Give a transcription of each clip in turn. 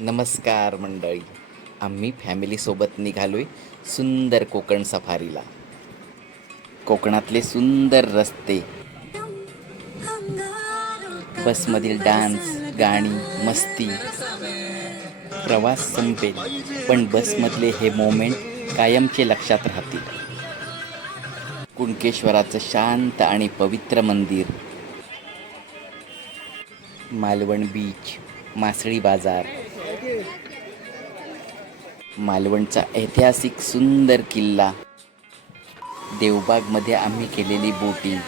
नमस्कार मंडळी. आम्ही फॅमिलीसोबत निघालोय सुंदर कोकण सफारीला. कोकणातले सुंदर रस्ते, बसमधील डान्स, गाणी, मस्ती. प्रवास संपेल पण बसमधले हे मोमेंट कायमचे लक्षात राहतील. कुणकेश्वराचं शांत आणि पवित्र मंदिर, मालवण बीच, मासळी बाजार, मालवणचा ऐतिहासिक सुंदर किल्ला, देवबागमध्ये आम्ही केलेली बोटिंग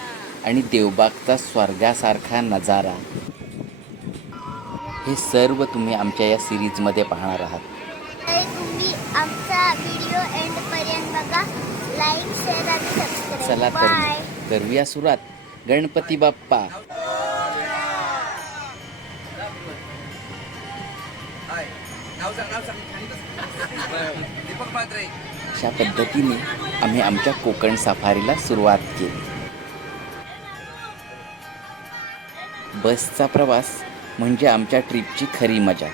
आणि देवबागचा स्वर्गासारखा नजारा, हे सर्व तुम्ही आमच्या या सिरीजमध्ये पाहणार आहात. तुम्ही आमचा व्हिडिओ एंड पर्यंत बघा. लाईक, शेअर आणि सबस्क्राईब. चला तर बाय. करूया सुरुवात. गणपती बाप्पा. अशा पद्धतीने आम्ही आमच्या कोकण सफारीला सुरुवात केली. बसचा प्रवास म्हणजे आमच्या ट्रिपची खरी मजा.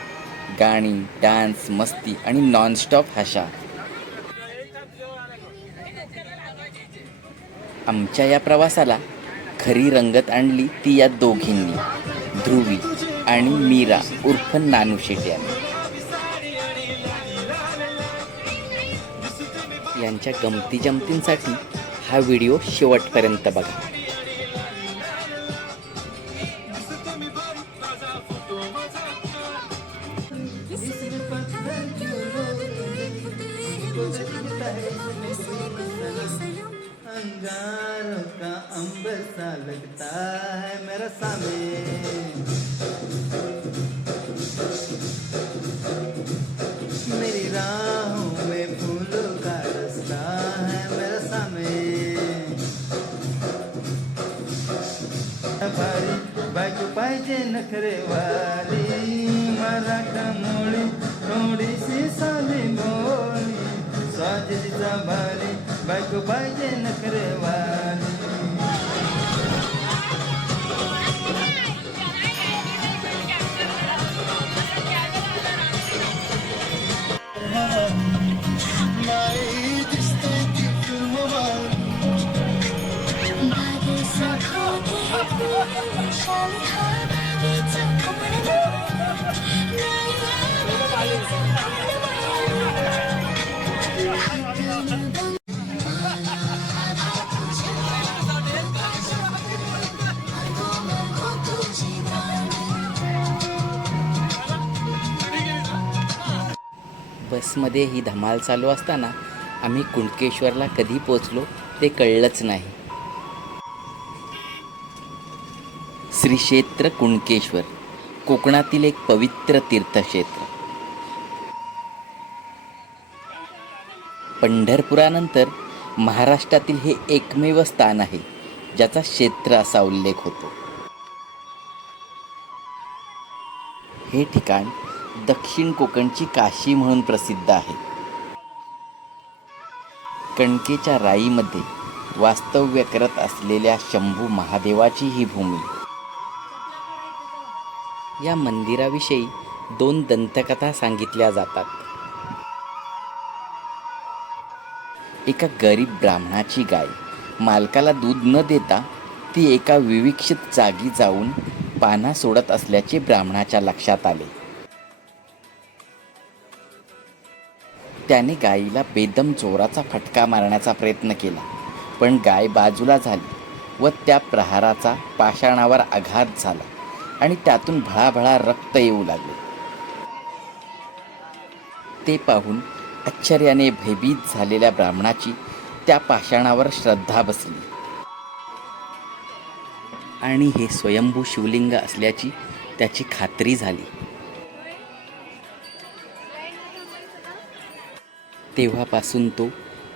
गाणी, डान्स, मस्ती आणि नॉनस्टॉप हशा. आमच्या या प्रवासाला खरी रंगत आणली ती या दोघींनी, ध्रुवी आणि मीरा उर्फ नानू शेट यांनी. यांच्या गमती जमतींसाठी हा व्हिडिओ शेवटपर्यंत बघा. अंगारों का अंबर सा लगता है मेरा सामे, मेरी राहों में फूलों का रास्ता है मेरा सामे. भारी बायको पाहिजे नखरे वाली, मराठा मोळी थोडीशी साधी बोली, स्वाजीचा भारी बायको पाहिजे नखरे वाली. बसमध्ये ही धमाल चालू असताना आम्ही कुणकेश्वरला कधी पोचलो ते कळलंच नाही. श्री क्षेत्र कुणकेश्वर कोकणातील एक पवित्र तीर्थक्षेत्र. पंढरपुरानंतर महाराष्ट्रातील हे एकमेव स्थान आहे ज्याचा क्षेत्र असा उल्लेख होतो. हे ठिकाण दक्षिण कोकणची काशी म्हणून प्रसिद्ध आहे. कणकेच्या राईमध्ये वास्तव्य करत असलेल्या शंभू महादेवाची ही भूमी. या मंदिराविषयी 2 दंतकथा सांगितल्या जातात. एका गरीब ब्राह्मणाची गाय मालकाला दूध न देता ती एका विविक्षित जागी जाऊन पाना सोडत असल्याचे ब्राह्मणाच्या लक्षात आले. त्याने गायीला बेदम जोराचा फटका मारण्याचा प्रयत्न केला, पण गाय बाजूला झाली व त्या प्रहाराचा पाषाणावर आघात झाला आणि त्यातून भळाभळा रक्त येऊ लागले. ते पाहून आश्चर्याने भयभीत झालेल्या ब्राह्मणाची त्या पाषाणावर श्रद्धा बसली आणि हे स्वयंभू शिवलिंग असल्याची त्याची खात्री झाली. तेव्हापासून तो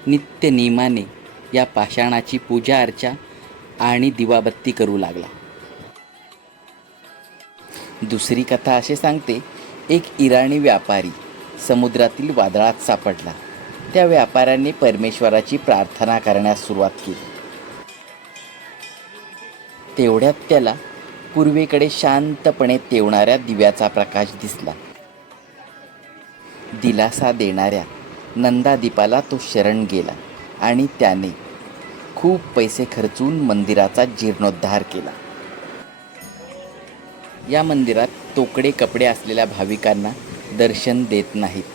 नित्य नियमाने या पाषाणाची पूजा अर्चा आणि दिवाबत्ती करू लागला. दुसरी कथा असे सांगते, एक इराणी व्यापारी समुद्रातील वादळात सापडला. त्या व्यापाऱ्याने परमेश्वराची प्रार्थना करण्यास सुरुवात केली. तेवढ्यात त्याला पूर्वेकडे शांतपणे तेवणाऱ्या दिव्याचा प्रकाश दिसला. दिलासा देणाऱ्या नंदादीपाला तो शरण गेला आणि त्याने खूप पैसे खर्चून मंदिराचा जीर्णोद्धार केला. या मंदिरात तोकडे कपडे असलेल्या भाविकांना दर्शन देत नाहीत.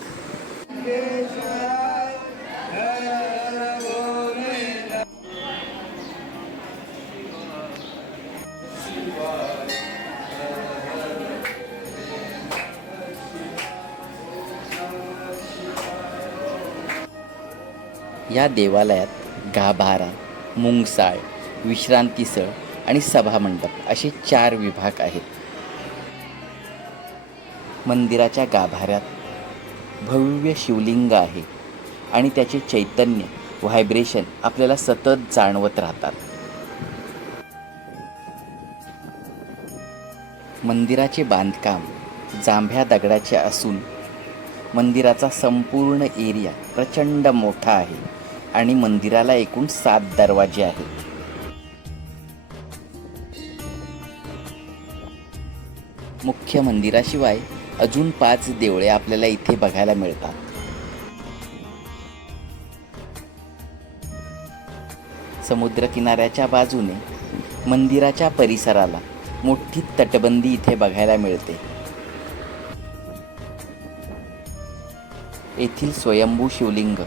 या देवालयात गाभारा, मुंगसाळ, विश्रांतीस्थळ आणि सभामंडप असे 4 विभाग आहेत. मंदिराच्या गाभाऱ्यात भव्य शिवलिंग आहे आणि त्याचे चैतन्य, व्हायब्रेशन आपल्याला सतत जाणवत राहतात. मंदिराचे बांधकाम जांभ्या दगडाचे असून मंदिराचा संपूर्ण एरिया प्रचंड मोठा आहे आणि मंदिराला एकूण 7 दरवाजे आहेत. मुख्य मंदिराशिवाय अजून 5 देवळे आपल्याला इथे बघायला मिळतात. समुद्रकिनाऱ्याच्या बाजूने मंदिराच्या परिसराला मोठी तटबंदी इथे बघायला मिळते. येथील स्वयंभू शिवलिंग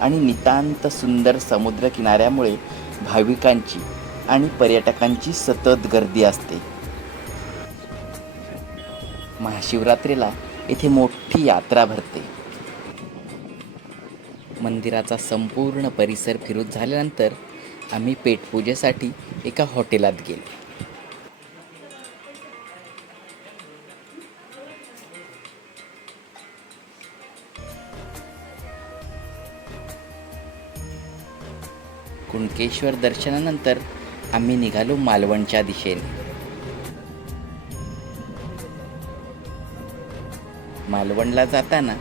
आणि नितांत सुंदर समुद्रकिनाऱ्यामुळे भाविकांची आणि पर्यटकांची सतत गर्दी असते. महाशिवरात्रीला येथे मोठी यात्रा भरते. मंदिराचा संपूर्ण परिसर फिरून झाल्यानंतर आम्ही पेटपूजेसाठी एका हॉटेलात गेलो. कुणकेश्वर दर्शनानंतर आम्ही निघालो मालवणच्या दिशेने. मालवणला जाताना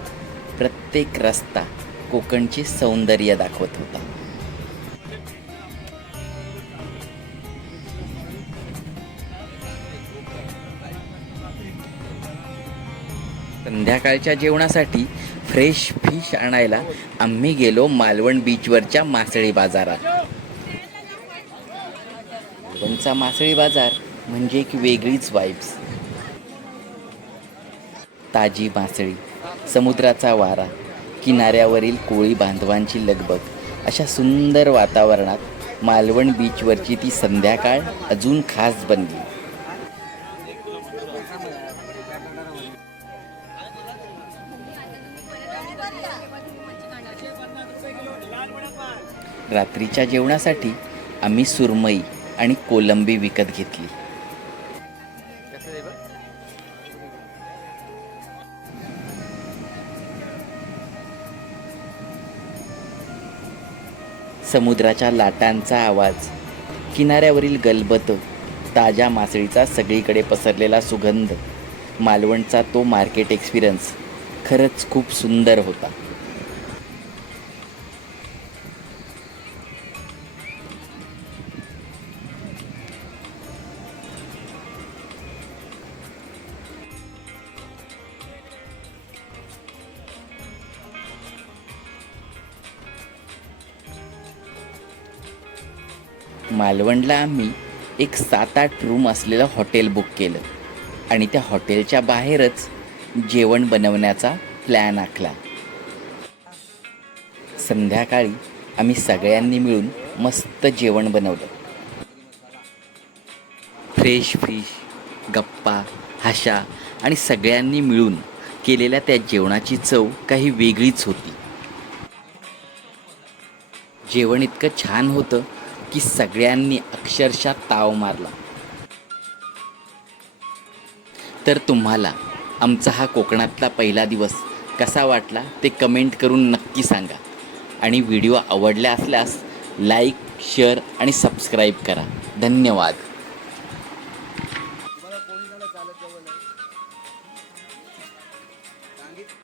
प्रत्येक रस्ता कोकणचे सौंदर्य दाखवत होता. संध्याकाळच्या जेवणासाठी फ्रेश फिश आणायला आम्ही गेलो मालवण बीचवरच्या मासळी बाजारात. मालवणचा मासळी बाजार म्हणजे एक वेगळीच वाइब्स. ताजी मासळी, समुद्राचा वारा, किनाऱ्यावरील कोळी बांधवांची लगबग अशा सुंदर वातावरणात मालवण बीचवरची ती संध्याकाळ अजून खास बनली. रात्रीच्या जेवणासाठी आम्ही सुरमई आणि कोलंबी विकत घेतली. समुद्राच्या लाटांचा आवाज, किनाऱ्यावरील गलबत, ताज्या मासळीचा सगळीकडे पसरलेला सुगंध, मालवणचा तो मार्केट एक्सपिरियन्स खरंच खूप सुंदर होता. मालवणला आम्ही एक 7-8 रूम असलेलं हॉटेल बुक केलं आणि त्या हॉटेलच्या बाहेरच जेवण बनवण्याचा प्लॅन आखला. संध्याकाळी आम्ही सगळ्यांनी मिळून मस्त जेवण बनवलं. फ्रेश फिश, गप्पा, हशा आणि सगळ्यांनी मिळून केलेल्या त्या जेवणाची चव काही वेगळीच होती. जेवण इतकं छान होतं की सगळ्यांनी अक्षरशः ताव मारला. तर तुम्हाला आमचा हा कोकणातला पहिला दिवस कसा वाटला ते कमेंट करून नक्की सांगा आणि व्हिडिओ आवडला असल्यास लाईक, शेअर आणि सबस्क्राईब करा. धन्यवाद.